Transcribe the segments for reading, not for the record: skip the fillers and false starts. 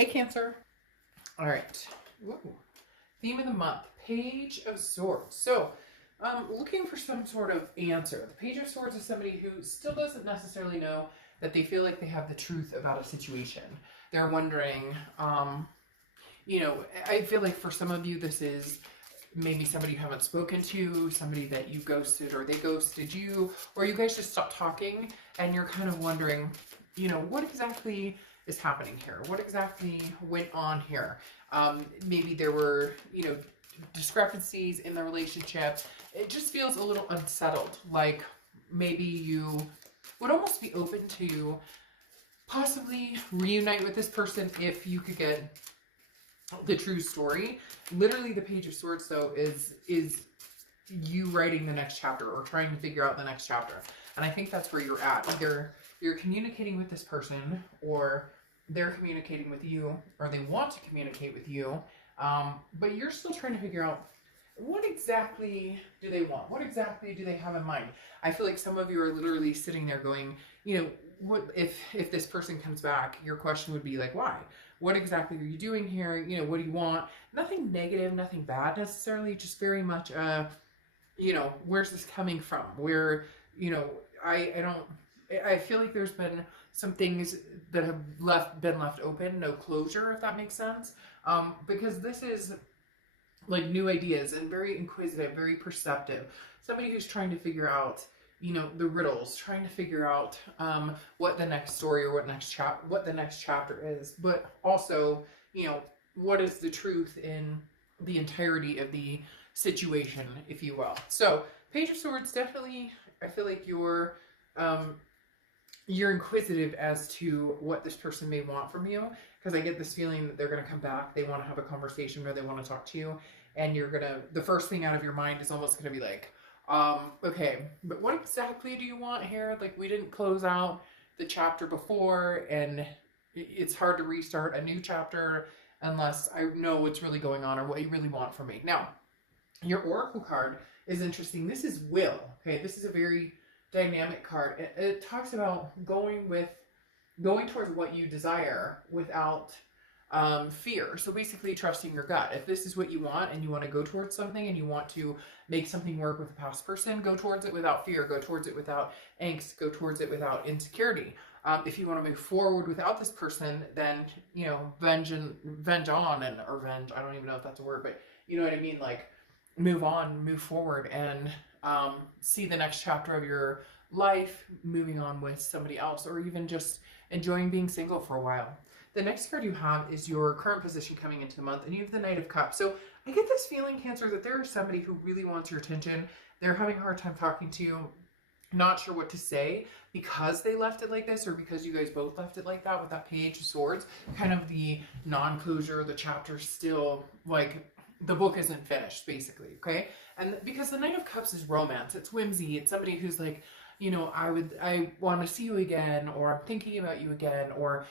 Hey, Cancer. All right. Ooh. Theme of the month, Page of Swords. So, looking for some sort of answer. The Page of Swords is somebody who still doesn't necessarily know that they feel like they have the truth about a situation. They're wondering, I feel like for some of you, this is maybe somebody you haven't spoken to, somebody that you ghosted or they ghosted you, or you guys just stopped talking and you're kind of wondering, what exactly is happening here? What exactly went on here? Maybe there were, discrepancies in the relationship. It just feels a little unsettled. Like maybe you would almost be open to possibly reunite with this person if you could get the true story. Literally, the Page of Swords, though, is you writing the next chapter or trying to figure out the next chapter. And I think that's where you're at. Either you're communicating with this person, or they're communicating with you, or they want to communicate with you, but you're still trying to figure out what exactly do they want? What exactly do they have in mind? I feel like some of you are literally sitting there going, what if this person comes back, your question would be like, why? What exactly are you doing here? What do you want? Nothing negative, nothing bad necessarily, just very much, where's this coming from? Where, I feel like there's been some things that have been left open, no closure, if that makes sense. Because this is like new ideas and very inquisitive, very perceptive. Somebody who's trying to figure out, the riddles, trying to figure out what the next story or what the next chapter is, but also, what is the truth in the entirety of the situation, if you will. So, Page of Swords, definitely, I feel like you're inquisitive as to what this person may want from you, because I get this feeling that they're going to come back, they want to have a conversation, or they want to talk to you, and the first thing out of your mind is almost going to be like, okay, but what exactly do you want here? Like, we didn't close out the chapter before, and it's hard to restart a new chapter unless I know what's really going on or what you really want from me. Now, your Oracle card is interesting. This is Will, okay? This is a very dynamic card. It talks about going towards what you desire without fear. So basically trusting your gut. If this is what you want and you want to go towards something and you want to make something work with a past person, go towards it without fear, go towards it without angst, go towards it without insecurity. If you want to move forward without this person, then, venge on, I don't even know if that's a word, but you know what I mean? Like, move on, move forward, and see the next chapter of your life moving on with somebody else, or even just enjoying being single for a while. The next card you have is your current position coming into the month, and you have the Knight of Cups. So I get this feeling, Cancer, that there is somebody who really wants your attention. They're having a hard time talking to you, not sure what to say because they left it like this, or because you guys both left it like that with that Page of Swords. Kind of the non-closure, the chapter still, like, the book isn't finished, basically, okay? And because the Knight of Cups is romance, it's whimsy, it's somebody who's like, I want to see you again, or I'm thinking about you again, or,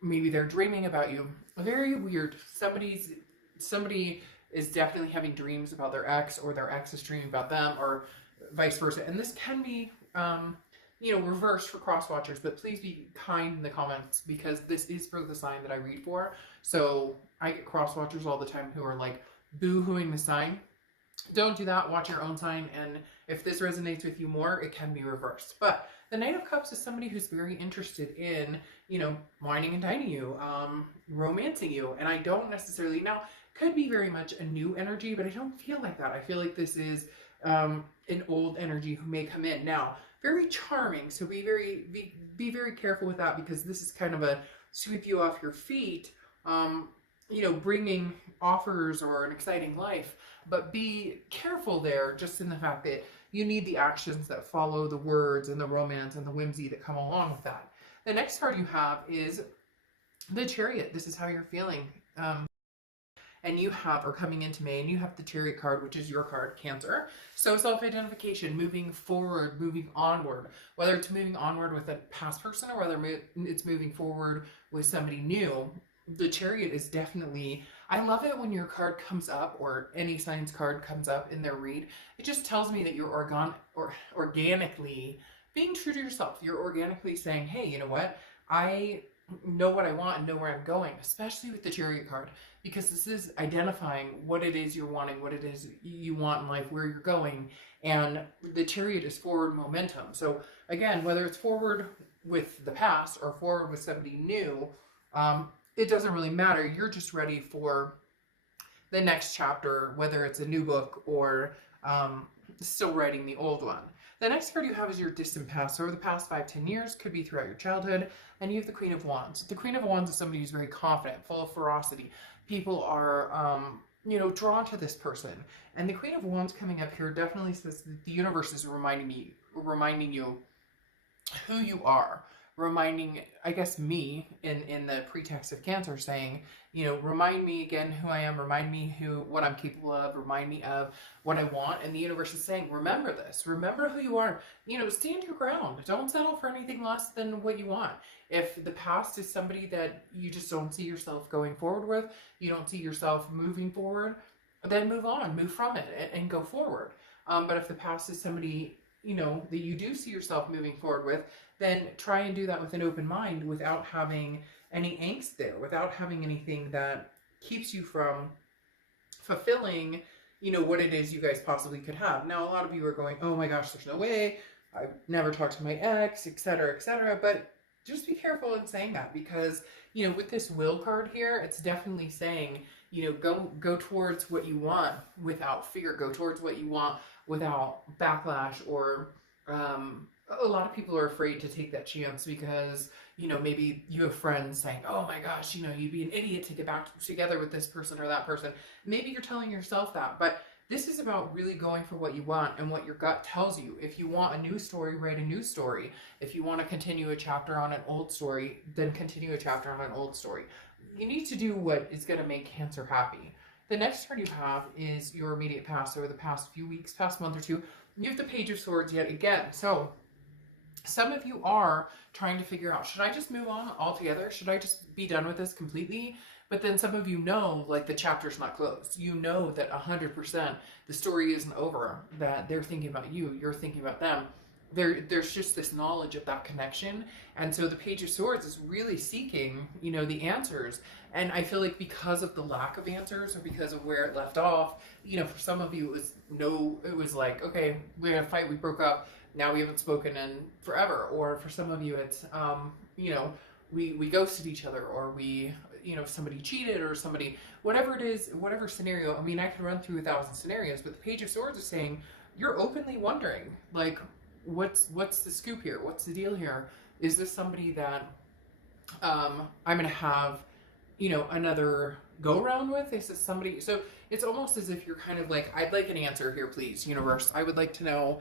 maybe they're dreaming about you. Very weird. Somebody is definitely having dreams about their ex, or their ex is dreaming about them, or vice versa. And this can be, reversed for cross watchers, but please be kind in the comments, because this is for the sign that I read for. So I get cross watchers all the time who are like boo-hooing the sign. Don't do that. Watch your own sign, and if this resonates with you more, it can be reversed. But the Knight of Cups is somebody who's very interested in, wining and dining you, romancing you, and I don't necessarily, now, could be very much a new energy, but I don't feel like that. I feel like this is an old energy who may come in. Now, very charming, so be very careful with that, because this is kind of a sweep you off your feet, bringing offers or an exciting life, but be careful there, just in the fact that you need the actions that follow the words and the romance and the whimsy that come along with that. The next card you have is the Chariot. This is how you're feeling. And you have, or coming into May, and you have the Chariot card, which is your card, Cancer. So self-identification, moving forward, moving onward, whether it's moving onward with a past person or whether it's moving forward with somebody new. The Chariot is definitely, I love it when your card comes up, or any sign's card comes up in their read. It just tells me that you're organically being true to yourself. You're organically saying, hey, you know what? I know what I want and know where I'm going, especially with the Chariot card, because this is identifying what it is you're wanting, what it is you want in life, where you're going. And the Chariot is forward momentum. So again, whether it's forward with the past or forward with somebody new, it doesn't really matter. You're just ready for the next chapter, whether it's a new book or still writing the old one. The next card you have is your distant past. So over the past 5-10 years, could be throughout your childhood. And you have the Queen of Wands. The Queen of Wands is somebody who's very confident, full of ferocity. People are, drawn to this person. And the Queen of Wands coming up here definitely says that the universe is reminding you who you are. Reminding, I guess, me in the pretext of Cancer, saying, remind me again who I am, remind me what I'm capable of, remind me of what I want. And the universe is saying, remember this, remember who you are, stand your ground. Don't settle for anything less than what you want. If the past is somebody that you just don't see yourself going forward with, you don't see yourself moving forward, then move on, move from it and go forward. But if the past is somebody, that you do see yourself moving forward with, then try and do that with an open mind without having any angst there, without having anything that keeps you from fulfilling, what it is you guys possibly could have. Now, a lot of you are going, oh my gosh, there's no way. I've never talked to my ex, etc., etc. But just be careful in saying that, because, with this will card here, it's definitely saying, go towards what you want without fear. Go towards what you want without backlash, or a lot of people are afraid to take that chance because, maybe you have friends saying, oh my gosh, you'd be an idiot to get back together with this person or that person. Maybe you're telling yourself that, but this is about really going for what you want and what your gut tells you. If you want a new story, write a new story. If you want to continue a chapter on an old story, then continue a chapter on an old story. You need to do what is going to make Cancer happy. The next card you have is your immediate past. Over the past few weeks, past month or two, you have the Page of Swords yet again. So some of you are trying to figure out, should I just move on altogether? Should I just be done with this completely? But then some of you know, like, the chapter's not closed. You know that 100% the story isn't over, that they're thinking about you, you're thinking about them. There's just this knowledge of that connection. And so the Page of Swords is really seeking, the answers. And I feel like because of the lack of answers, or because of where it left off, for some of you it was like, okay, we had a fight, we broke up, now we haven't spoken in forever. Or for some of you it's, we ghosted each other, or we, somebody cheated, or somebody, whatever it is, whatever scenario. I mean, I can run through 1,000 scenarios, but the Page of Swords is saying, you're openly wondering, like, what's the scoop here? What's the deal here? Is this somebody that I'm going to have, another go around with? Is this somebody? So it's almost as if you're kind of like, I'd like an answer here, please, universe. I would like to know,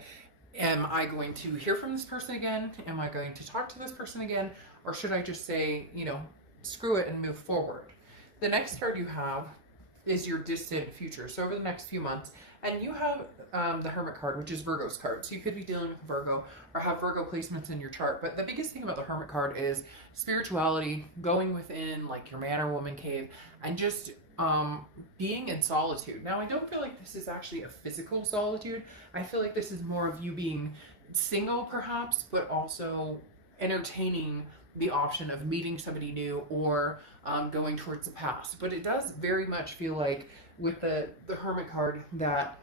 am I going to hear from this person again? Am I going to talk to this person again? Or should I just say, screw it and move forward? The next card you have is your distant future. So over the next few months, and you have the Hermit card, which is Virgo's card. So you could be dealing with Virgo or have Virgo placements in your chart. But the biggest thing about the Hermit card is spirituality, going within, like, your man or woman cave, and just being in solitude. Now, I don't feel like this is actually a physical solitude. I feel like this is more of you being single, perhaps, but also entertaining the option of meeting somebody new, or going towards the past. But it does very much feel like, with the Hermit card, that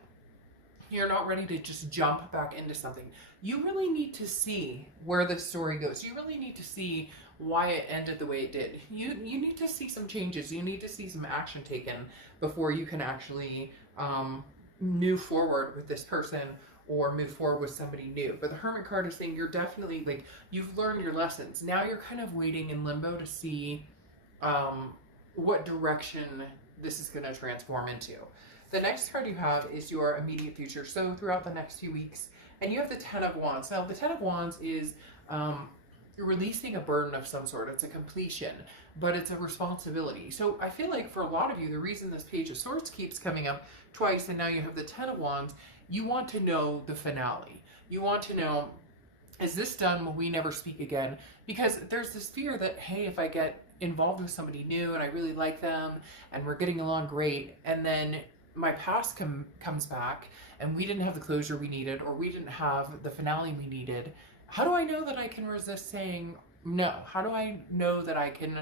you're not ready to just jump back into something. You really need to see where the story goes. You really need to see why it ended the way it did. You need to see some changes. You need to see some action taken before you can actually move forward with this person, or move forward with somebody new. But the Hermit card is saying you're definitely, like, you've learned your lessons. Now you're kind of waiting in limbo to see what direction this is going to transform into. The next card you have is your immediate future. So throughout the next few weeks, and you have the Ten of Wands. Now the Ten of Wands is you're releasing a burden of some sort. It's a completion, but it's a responsibility. So I feel like for a lot of you, the reason this Page of Swords keeps coming up twice, and now you have the Ten of Wands, you want to know the finale. You want to know, is this done? Will we never speak again? Because there's this fear that, hey, if I get involved with somebody new and I really like them and we're getting along great, and then my past comes back and we didn't have the closure we needed, or we didn't have the finale we needed, how do I know that I can resist saying, know? How do I know that I can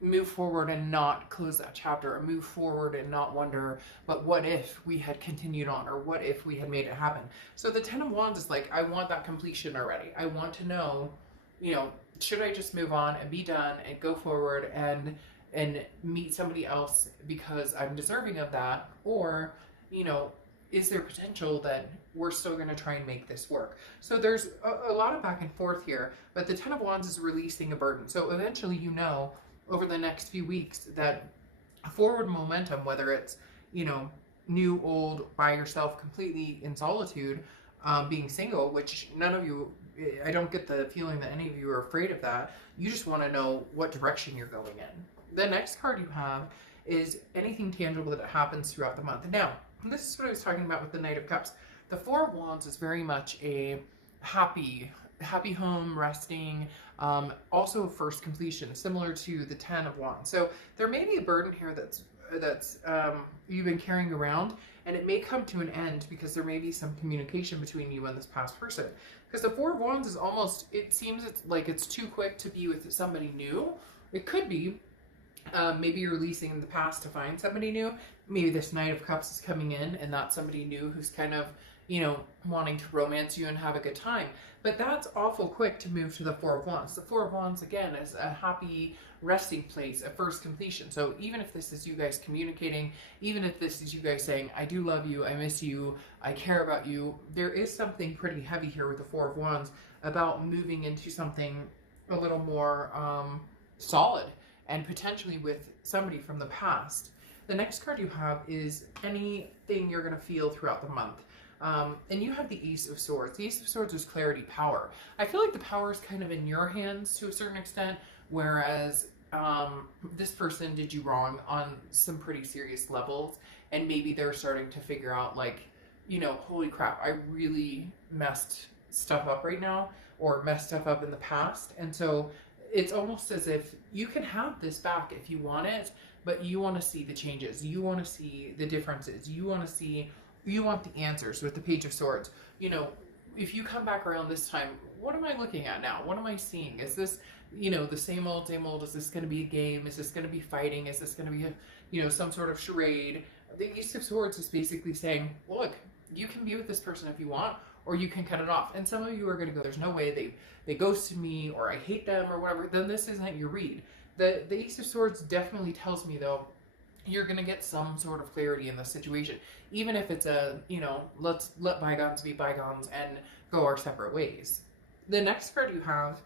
move forward and not close that chapter, or move forward and not wonder, but what if we had continued on, or what if we had made it happen? So the Ten of Wands is like, I want that completion already. I want to know, you know, should I just move on and be done and go forward and meet somebody else because I'm deserving of that? Or, you know, is there potential that we're still going to try and make this work? So there's a lot of back and forth here, but the Ten of Wands is releasing a burden. So eventually, you know, over the next few weeks, that forward momentum, whether it's, you know, new, old, by yourself, completely in solitude, being single, which none of you, I don't get the feeling that any of you are afraid of that. You just want to know what direction you're going in. The next card you have is anything tangible that happens throughout the month. Now, this is what I was talking about with the Knight of Cups. The Four of Wands is very much a happy home, resting, also first completion, similar to the Ten of Wands. So there may be a burden here that's you've been carrying around, and it may come to an end because there may be some communication between you and this past person. Because the Four of Wands is almost, it seems it's like it's too quick to be with somebody new. It could be. Maybe you're releasing in the past to find somebody new. Maybe this Knight of Cups is coming in and that's somebody new who's kind of, you know, wanting to romance you and have a good time. But that's awful quick to move to the Four of Wands. The Four of Wands, again, is a happy resting place, a first completion. So even if this is you guys communicating, even if this is you guys saying, I do love you, I miss you, I care about you, there is something pretty heavy here with the Four of Wands about moving into something a little more solid, and potentially with somebody from the past. The next card you have is anything you're going to feel throughout the month. And you have the Ace of Swords. The Ace of Swords is clarity, power. I feel like the power is kind of in your hands to a certain extent, whereas this person did you wrong on some pretty serious levels, and maybe they're starting to figure out, like, you know, holy crap, I really messed stuff up right now, or messed stuff up in the past. And so it's almost as if you can have this back if you want it, but you want to see the changes. You want to see the differences. You want the answers with the Page of Swords. You know, if you come back around this time, what am I looking at now? What am I seeing? Is this, you know, the same old, same old? Is this going to be a game? Is this going to be fighting? Is this going to be, you know, some sort of charade? The Ace of Swords is basically saying, look, you can be with this person if you want, or you can cut it off. And some of you are going to go, there's no way, they ghosted me, or I hate them, or whatever. Then this isn't your read. The Ace of Swords definitely tells me, though, you're going to get some sort of clarity in this situation. Even if it's a, you know, let's let bygones be bygones and go our separate ways. The next card you have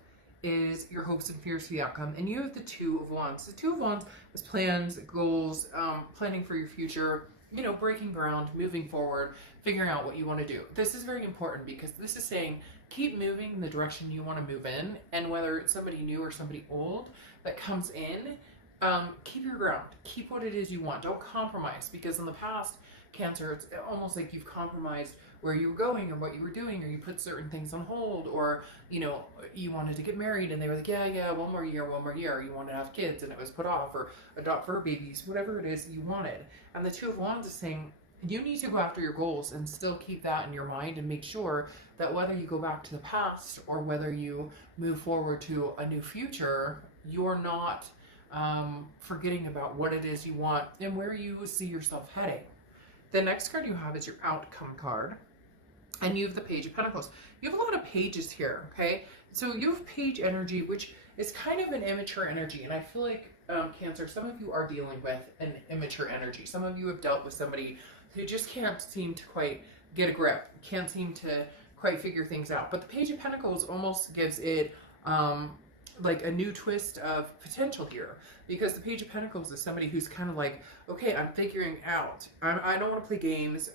is your hopes and fears for the outcome. And you have the Two of Wands. The Two of Wands is plans, goals, planning for your future, you know, breaking ground, moving forward, figuring out what you want to do. This is very important because this is saying keep moving in the direction you want to move in, and whether it's somebody new or somebody old that comes in, keep your ground. Keep what it is you want. Don't compromise, because in the past, Cancer, it's almost like you've compromised where you were going or what you were doing, or you put certain things on hold, or, you know, you wanted to get married and they were like, yeah, one more year, or you wanted to have kids and it was put off, or adopt fur babies, whatever it is you wanted. And the Two of Wands is saying you need to go after your goals and still keep that in your mind, and make sure that whether you go back to the past or whether you move forward to a new future, you're not forgetting about what it is you want and where you see yourself heading. The next card you have is your outcome card, and you have the Page of Pentacles. You have a lot of pages here, okay? So you have page energy, which is kind of an immature energy, and I feel like, Cancer, some of you are dealing with an immature energy. Some of you have dealt with somebody who just can't seem to quite get a grip, can't seem to quite figure things out. But the Page of Pentacles almost gives it like a new twist of potential here, because the Page of Pentacles is somebody who's kind of like, okay, I'm figuring out. I don't want to play games.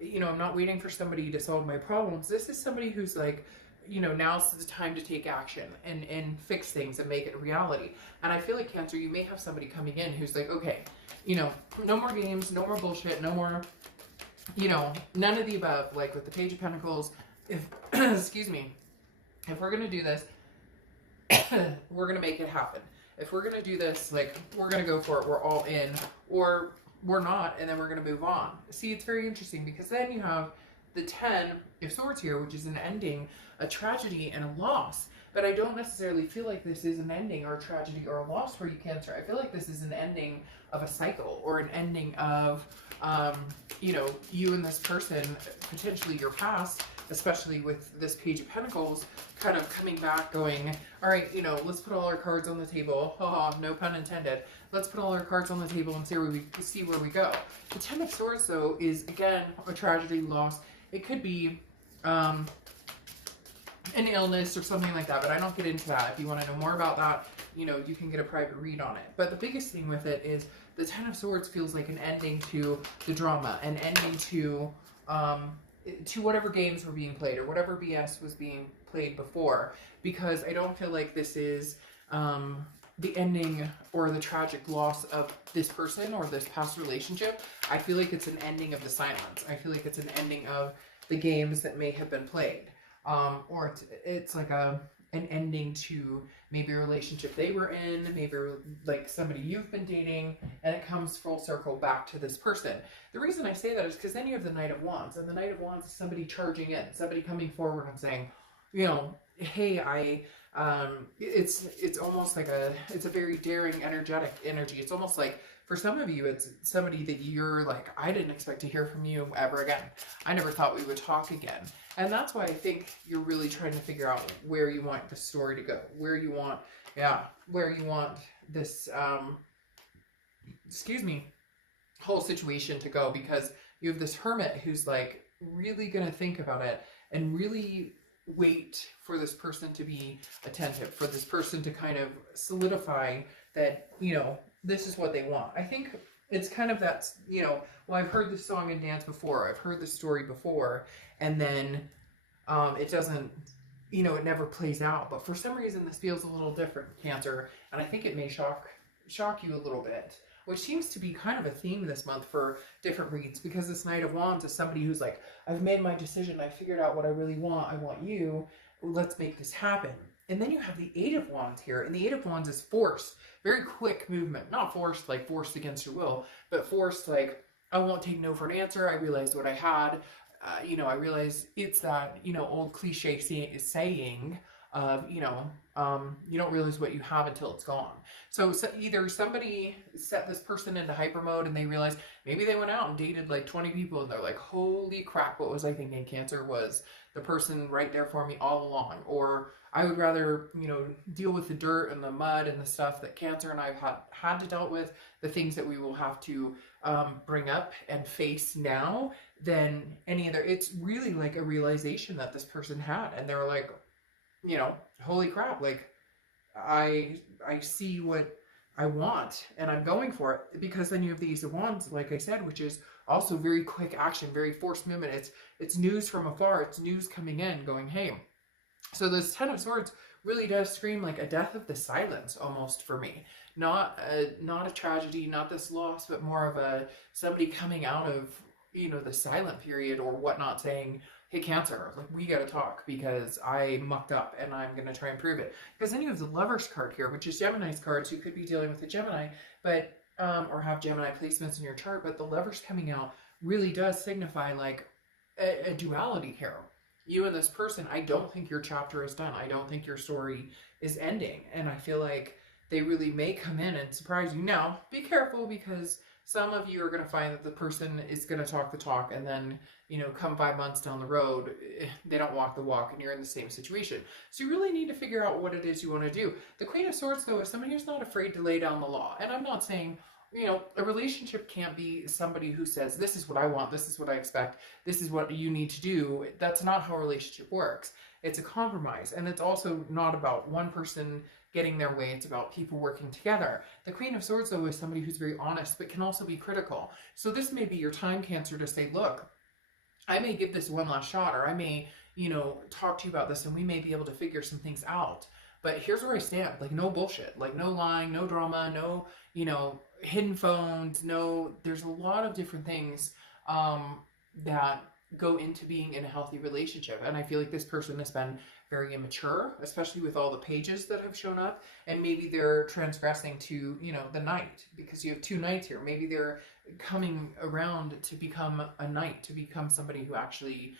You know, I'm not waiting for somebody to solve my problems. This is somebody who's like, you know, now's the time to take action and fix things and make it a reality. And I feel like, Cancer, you may have somebody coming in who's like, okay, you know, no more games, no more bullshit, no more, you know, none of the above. Like with the Page of Pentacles, if, excuse me, if we're going to do this, we're going to make it happen. If we're going to do this, like, we're going to go for it. We're all in, or we're not, and then we're going to move on. See, it's very interesting, because then you have the Ten of Swords here, which is an ending, a tragedy, and a loss. But I don't necessarily feel like this is an ending or a tragedy or a loss for you, Cancer. I feel like this is an ending of a cycle, or an ending of, you know, you and this person, potentially your past, especially with this Page of Pentacles, kind of coming back going, all right, you know, let's put all our cards on the table. No pun intended. Let's put all our cards on the table and see where we go. The Ten of Swords, though, is, again, a tragedy, loss. It could be an illness or something like that, but I don't get into that. If you want to know more about that, you know, you can get a private read on it. But the biggest thing with it is the Ten of Swords feels like an ending to the drama, an ending to whatever games were being played or whatever BS was being played before, because I don't feel like this is the ending or the tragic loss of this person or this past relationship. I feel like it's an ending of the silence. I feel like it's an ending of the games that may have been played. Or it's like an ending to maybe a relationship they were in, maybe like somebody you've been dating, and it comes full circle back to this person. The reason I say that is because then you have the Knight of Wands, and the Knight of Wands is somebody charging in, somebody coming forward and saying, you know, hey, it's almost like it's a very daring, energetic energy. It's almost like, for some of you, it's somebody that you're like, I didn't expect to hear from you ever again. I never thought we would talk again. And that's why I think you're really trying to figure out where you want the story to go, where you want this, whole situation to go, because you have this Hermit who's like really going to think about it and really wait for this person to be attentive, for this person to kind of solidify that, you know, this is what they want. I think it's kind of that, you know, well, I've heard this song and dance before, I've heard this story before, and then it doesn't, you know, it never plays out. But for some reason, this feels a little different, Cancer, and I think it may shock you a little bit, which seems to be kind of a theme this month for different reads, because this Knight of Wands is somebody who's like, I've made my decision, I figured out what I really want, I want you, let's make this happen. And then you have the Eight of Wands here, and the Eight of Wands is force, very quick movement, not forced like forced against your will, but forced like, I won't take no for an answer, I realized what I had, you know, I realize it's that, you know, old cliche saying of, you know, you don't realize what you have until it's gone. So either somebody set this person into hyper mode and they realize, maybe they went out and dated like 20 people and they're like, holy crap, what was I thinking? Cancer was the person right there for me all along. Or I would rather, you know, deal with the dirt and the mud and the stuff that Cancer and I have had to dealt with, the things that we will have to bring up and face now, than any other. It's really like a realization that this person had, and they're like, you know, holy crap, like I see what I want and I'm going for it. Because then you have the Ace of Wands, like I said, which is also very quick action, very forced movement. It's news from afar, it's news coming in going, hey. So this Ten of Swords really does scream like a death of the silence almost for me. Not a tragedy, not this loss, but more of somebody coming out of, you know, the silent period or whatnot, saying, hey, Cancer, like, we got to talk because I mucked up and I'm going to try and prove it. Because then you have the Lover's card here, which is Gemini's card. So you could be dealing with a Gemini, but, or have Gemini placements in your chart. But the Lover's coming out really does signify like a duality here. You and this person, I don't think your chapter is done. I don't think your story is ending. And I feel like they really may come in and surprise you. Now, be careful, because some of you are going to find that the person is going to talk the talk, and then, you know, come 5 months down the road, they don't walk the walk and you're in the same situation. So you really need to figure out what it is you want to do. The Queen of Swords, though, is somebody who's not afraid to lay down the law. And I'm not saying, you know, a relationship can't be somebody who says, this is what I want, this is what I expect, this is what you need to do. That's not how a relationship works. It's a compromise. And it's also not about one person getting their way. It's about people working together. The Queen of Swords, though, is somebody who's very honest, but can also be critical. So this may be your time, Cancer, to say, look, I may give this one last shot, or I may, you know, talk to you about this and we may be able to figure some things out. But here's where I stand. Like, no bullshit. Like, no lying, no drama, no, you know, hidden phones, no, there's a lot of different things that go into being in a healthy relationship. And I feel like this person has been very immature, especially with all the pages that have shown up. And maybe they're transgressing to, you know, the knight, because you have two knights here. Maybe they're coming around to become a knight, to become somebody who actually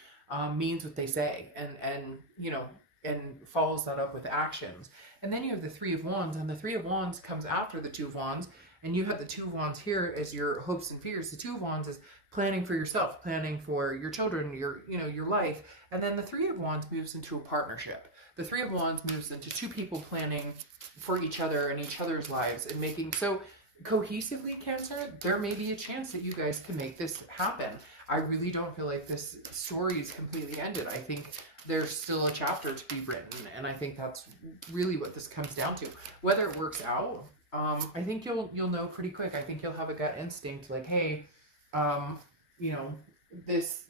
means what they say, and you know, and follows that up with actions. And then you have the Three of Wands, and the Three of Wands comes after the Two of Wands, and you have the Two of Wands here as your hopes and fears. The Two of Wands is planning for yourself, planning for your children, your life. And then the Three of Wands moves into a partnership. The Three of Wands moves into two people planning for each other and each other's lives and making so cohesively, Cancer. There may be a chance that you guys can make this happen. I really don't feel like this story is completely ended. I think there's still a chapter to be written, and I think that's really what this comes down to. Whether it works out, I think you'll know pretty quick. I think you'll have a gut instinct like, hey, you know, this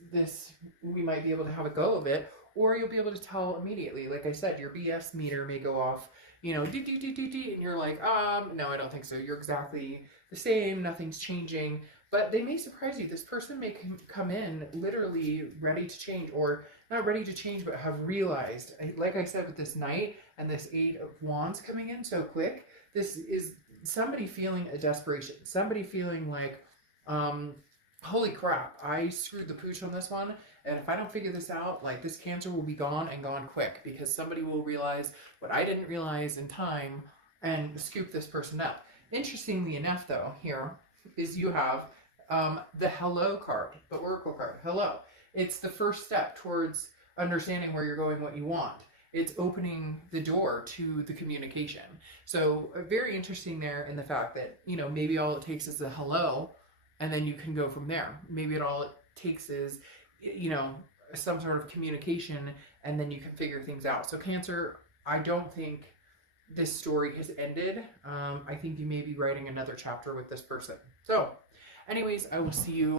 we might be able to have a go of it, or you'll be able to tell immediately. Like I said, your BS meter may go off, you know, and you're like, no, I don't think so. You're exactly the same. Nothing's changing. But they may surprise you. This person may come in literally ready to change, or not ready to change, but have realized, like I said, with this Knight and this Eight of Wands coming in so quick, this is somebody feeling a desperation. Somebody feeling like, holy crap, I screwed the pooch on this one. And if I don't figure this out, like, this Cancer will be gone and gone quick, because somebody will realize what I didn't realize in time and scoop this person up. Interestingly enough, though, here is you have the Hello card, the Oracle card. Hello. It's the first step towards understanding where you're going, what you want. It's opening the door to the communication. So very interesting there in the fact that, you know, maybe all it takes is a hello, and then you can go from there. Maybe all it takes is, you know, some sort of communication, and then you can figure things out. So Cancer, I don't think this story has ended. I think you may be writing another chapter with this person. So anyways, I will see you